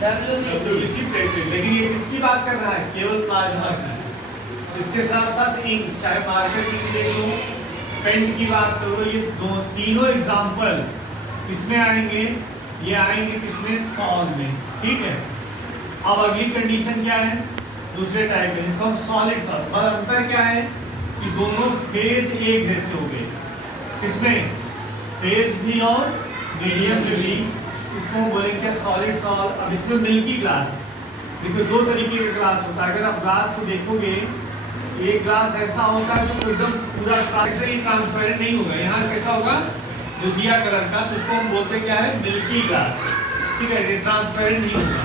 WBC platelet, लेकिन ये किसकी बात कर रहा है? केवल प्लाज्मा की। इसके साथ साथ इंक, चाहे मार्कर की देख लो, पेंट की बात करो, ये दो तीनों एग्जांपल इसमें आएंगे। ये आएंगे किसमें? सॉल में। ठीक है, अब अगली कंडीशन क्या है? दूसरे टाइप में, जिसको हम सॉलिड सॉल। पर अंतर क्या है कि दोनों फेज एक जैसे हो गए। इसमें फेज भी और मीडियम भी, इसको बोलेंगे सॉलिड सॉल। अब इसमें मिल्की ग्लास, देखो दो तरीके का ग्लास होता है। अगर आप ग्लास को देखोगे, एक ग्लास ऐसा होता है जो एकदम पूरा ऐसे ही ट्रांसपेरेंट नहीं होगा, यहाँ कैसा होगा? जो दिया कलर का, तो इसको हम बोलते हैं क्या है? Milky glass. ठीक है, ये ट्रांसपेरेंट नहीं होगा,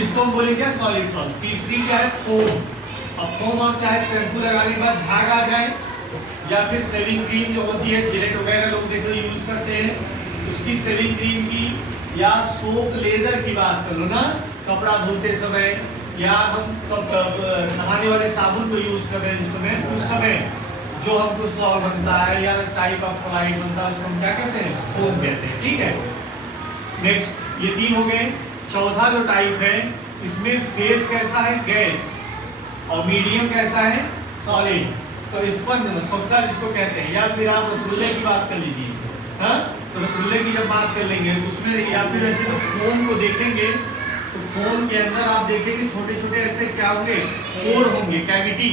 इसको हम बोलेंगे क्या? Solid sol. तीसरी क्या है? फोम। अब फोम आप चाहे शैम्पू लगाने के बाद झाग आ जाए, या फिर सेविंग क्रीम जो होती है, जिलेट वगैरह लोग देखो यूज करते हैं, उसकी सेविंग क्रीम की, या सोप लेदर की बात कर लो ना, कपड़ा धोते समय, या हम नहाने वाले साबुन को यूज कर रहे हैं जिस समय, उस समय जो हमको सॉल बनता है या टाइप ऑफ फ्लाइट बनता है, उसको हम क्या कहते हैं? फोम कहते हैं। ठीक है, नेक्स्ट, ये तीन हो गए। चौथा जो टाइप है, इसमें फेज कैसा है? गैस, और मीडियम कैसा है? सॉलिड। तो स्पंज सोखता जिसको कहते हैं, या फिर आप रसगुल्ले की बात कर लीजिए। हाँ, तो रसगुल्ले की जब बात कर लेंगे तो उसमें, या फिर ऐसे तो फोम को देखेंगे, तो फोम के अंदर आप देखेंगे छोटे छोटे ऐसे क्या होंगे? पोर होंगे, कैविटी।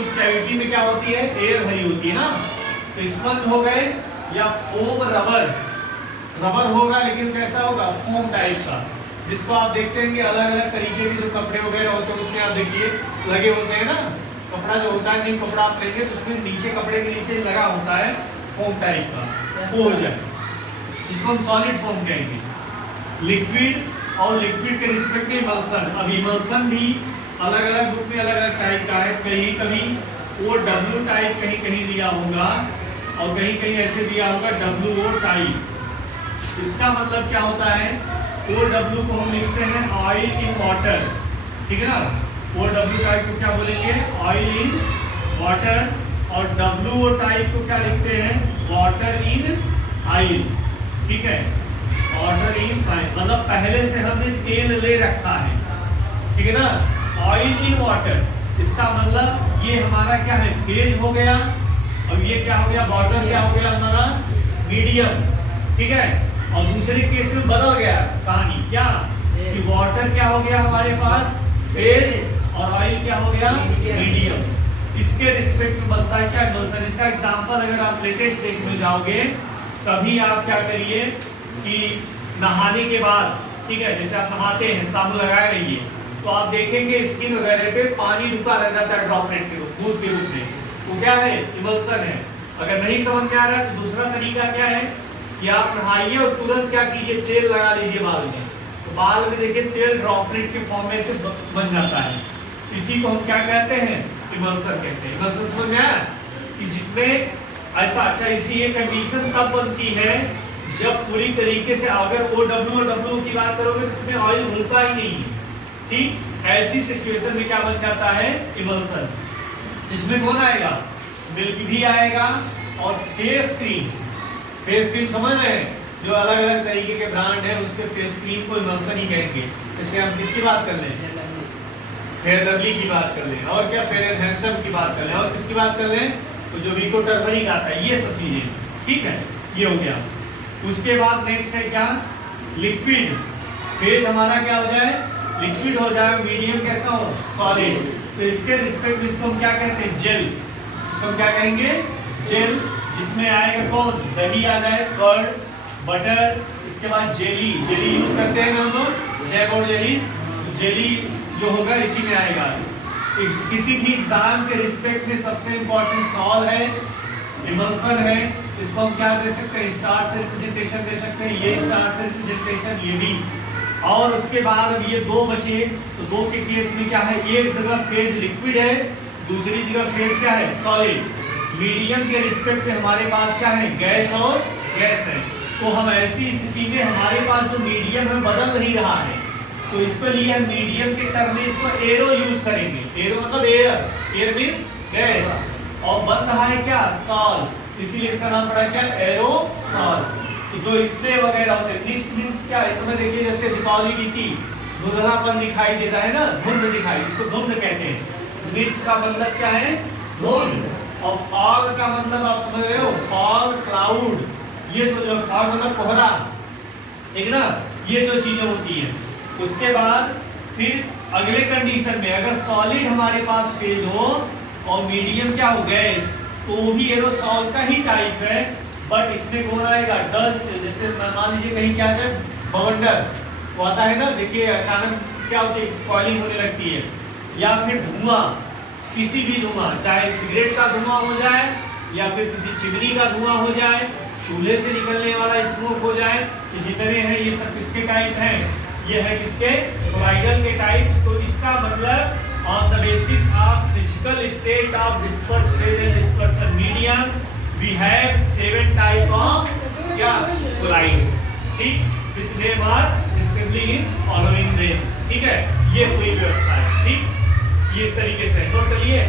उस कैविटी में क्या होती है? एयर भरी होती है ना। तो स्पंज हो गए, या फोम रबर। रबर होगा लेकिन कैसा होगा? फोम टाइप का, जिसको आप देखते हैं कि अलग अलग तरीके के जो कपड़े वगैरह होते हैं उसमें आप देखिए लगे होते हैं ना। कपड़ा जो होता है, नहीं कपड़ा आप लेंगे तो उसमें नीचे, कपड़े के नीचे लगा होता है फोम टाइप का, वो हो जाए, जिसको हम सॉलिड फोम कहेंगे। लिक्विड और लिक्विड के रिस्पेक्ट में इमल्सन। अब इमल्सन भी अलग अलग ग्रुप में अलग अलग टाइप का है। कहीं कभी वो डब्ल्यू टाइप कहीं कहीं दिया होगा, और कहीं कहीं ऐसे दिया होगा WO टाइप। इसका मतलब क्या होता है? OW को हम लिखते हैं ऑयल इन वाटर। ठीक है ना, OW टाइप को क्या बोलेंगे? Oil in water. और WO टाइप को क्या लिखते हैं? Water in oil. ठीक है, वाटर इन ऑयल, मतलब पहले से हमने तेल ले रखा है। ठीक है ना, ऑयल इन वाटर, इसका मतलब ये हमारा क्या है? फेज हो गया। अब ये क्या हो गया? वाटर क्या हो गया हमारा? मीडियम। ठीक है, और दूसरे केस में बदल गया कहानी, क्या कि वाटर क्या हो गया हमारे पास? फेज, और ऑयल क्या हो गया? मीडियम। इसके रिस्पेक्ट में बनता है क्या? इमल्सन। इसका एग्जांपल अगर आप लेटेस्ट देखने में जाओगे, तभी आप क्या करिए कि नहाने के बाद, ठीक है, जैसे आप नहाते हैं, साबुन लगाए रहिए, तो आप देखेंगे स्किन वगैरह पे पानी रुका रह जाता है ड्रॉपलेट के रूप, बूंद के रूप में। वो क्या है? इमल्सन है। अगर नहीं समझ में आ रहा है तो दूसरा तरीका क्या है कि आप नहाइए और तुरंत क्या कीजिए? तेल लगा लीजिए बाल में, तो बाल में देखिए तेल ड्रॉपलेट के फॉर्म में से बन जाता है। इसी को हम क्या कहते हैं? इमल्सन कहते हैं। इमल्सन समझ में आया कि जिसमें ऐसा, अच्छा, इसी ये कंडीशन तब बनती है जब पूरी तरीके से, अगर OW की बात करोगे तो इसमें ऑयल घुलता ही नहीं है। ठीक, ऐसी सिचुएशन में क्या बन जाता है? इमल्सन। इसमें कौन आएगा? मिल्क भी आएगा, और फेस क्रीम। फेस क्रीम समझ रहे हैं? जो अलग अलग तरीके के ब्रांड है, उसके फेस क्रीम को इमल्सन ही कहेंगे। जैसे हम किसकी बात कर लें? फेयर लवली की बात कर लें, और क्या फेयर एंड हैंडसम की बात कर लें, और किसकी बात कर लें? तो जो विको टर्मरिक आता है, ये सब चीजें। ठीक है, ये हो गया। उसके बाद नेक्स्ट है क्या? लिक्विड। फेज हमारा क्या हो जाए? लिक्विड हो जाए। मीडियम कैसा हो? सॉलिड। तो इसके रिस्पेक्ट में इसको हम क्या कहते हैं? जेल। इसको हम क्या कहेंगे? जेल। जिसमें आएगा कौन? दही आ जाए, कर्ड, बटर, इसके बाद जेली। जेली यूज करते हैं हम लोग, जैम और जेलीज। जेली जो होगा इसी में आएगा। किसी भी एग्जाम के रिस्पेक्ट में सबसे इंपॉर्टेंट सॉल है, इमल्सन है। इसको हम क्या दे सकते हैं? स्टार से रिप्रेजेंटेशन दे सकते हैं, ये स्टार से रिप्रेजेंटेशन, ये भी। और उसके बाद अब ये दो बचे, तो दो के केस में क्या है? एक जगह फेज लिक्विड है, दूसरी जगह फेज क्या है? सॉलिड। मीडियम के रिस्पेक्ट में हमारे पास क्या है? गैस और गैस है। तो हम ऐसी स्थिति में हमारे पास जो मीडियम है बदल नहीं रहा है, तो इसके लिए हम मीडियम के टर्म में इसको एरो यूज करेंगे। एरो मतलब एयर, एयर मींस गैस, और बन रहा है क्या? सॉल, इसीलिए इसका नाम पड़ा क्या? एरोसॉल। तो जो स्प्रे वगैरह होते हैं, मिस्ट मींस क्या है, इसमें देखिए जैसे दीपावली बीती, धुंधलापन दिखाई देता है ना, धुंध दिखाई, इसको धुंध कहते हैं। मिस्ट का मतलब क्या है, धुंध, और फॉग का मतलब आप समझ रहे हो, फॉग, क्लाउड, ये सोचो, फॉग मतलब कोहरा, ठीक ना, ये जो चीजें होती हैं। उसके बाद फिर अगले कंडीशन में अगर सॉलिड हमारे पास फेज हो और मीडियम क्या हो, गैस, तो भी एरोसॉल का ही टाइप है, बट इसमें कौन आएगा, डस्ट। जैसे मान लीजिए कहीं क्या है, बवंडर वो आता है ना, देखिए अचानक क्या होती है, कॉइलिंग होने लगती है, या फिर धुआं, किसी भी धुआं, चाहे सिगरेट का धुआं हो जाए या फिर किसी चिमनी का धुआं हो जाए, चूल्हे से निकलने वाला स्मोक हो जाए, तो जितने हैं ये सब किसके टाइप हैं, ये है किसके, कोलाइडल के टाइप। तो इसका मतलब on the basis of physical state of disperse phase and dispersion medium we have 7 type of क्या, कोलाइड्स, ठीक। This name are descriptive in following names, ठीक है, ये पूरी व्यवस्था है, ठीक, ये इस तरीके से नोट कर लिए।